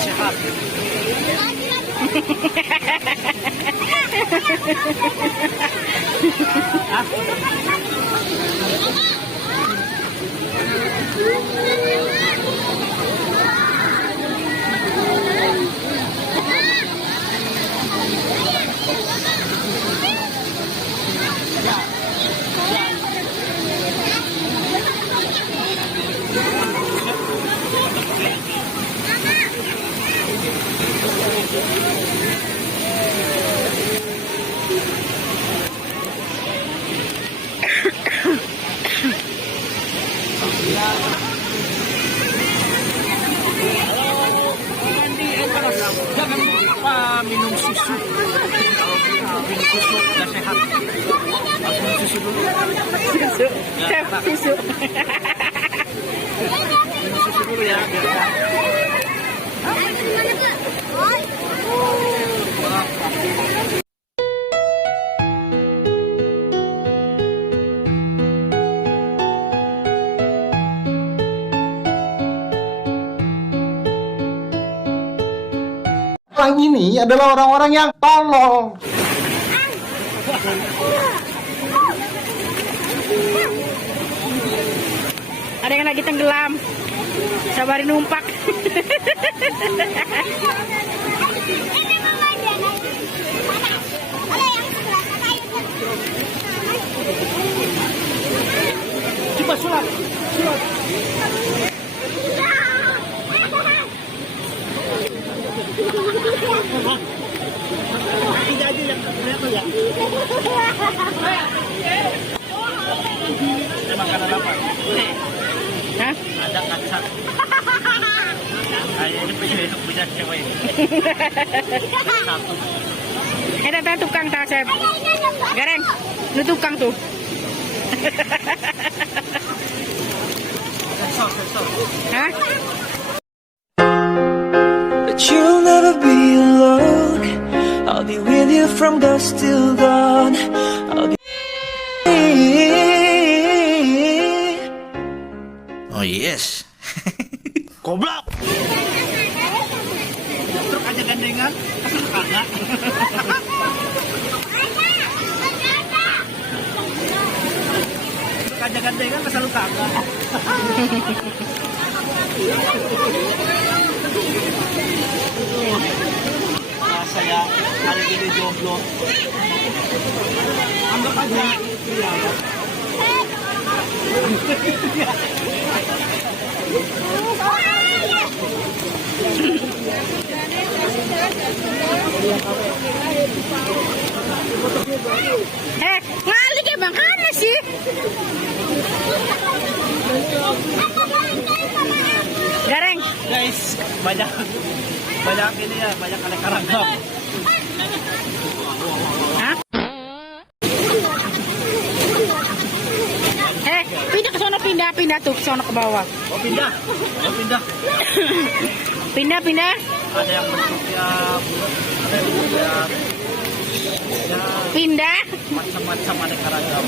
Sehat. Jangan lupa minum susu. Minum susu udah sehat. Minum susu dulu. Susu. Susu. Minum susu dulu ya. Orang ini adalah orang-orang yang tolol. Ada yang lagi tenggelam. Sabarin numpak. Coba sulap. Sulap. Jadi yang itu ya. Ada makanan apa? Hah? Ada kacang. Kayaknya punya cewek. Satu. Datang tukang tak, Sep. Gareng, lu tukang tuh. Sensor. Hah? But you'll never be alone. I'll be with you from dusk till dawn. I'll be. Oh yes. Goblok. Truk aja gandengan, asal kagak. Truk aja gandengan, asal kagak. Saya hari ini jomblo. Anggap aja. Ngalik ya bang, mana sih? Gareng. Guys, banyak ini ya, banyak aneka ragam. Hah? Pindah ke sana, pindah tuh ke sana ke bawah. Oh pindah. Pindah. Ada yang bentuknya bulat, ada yang bentuknya ya Pindah. macam-macam aneka ragam.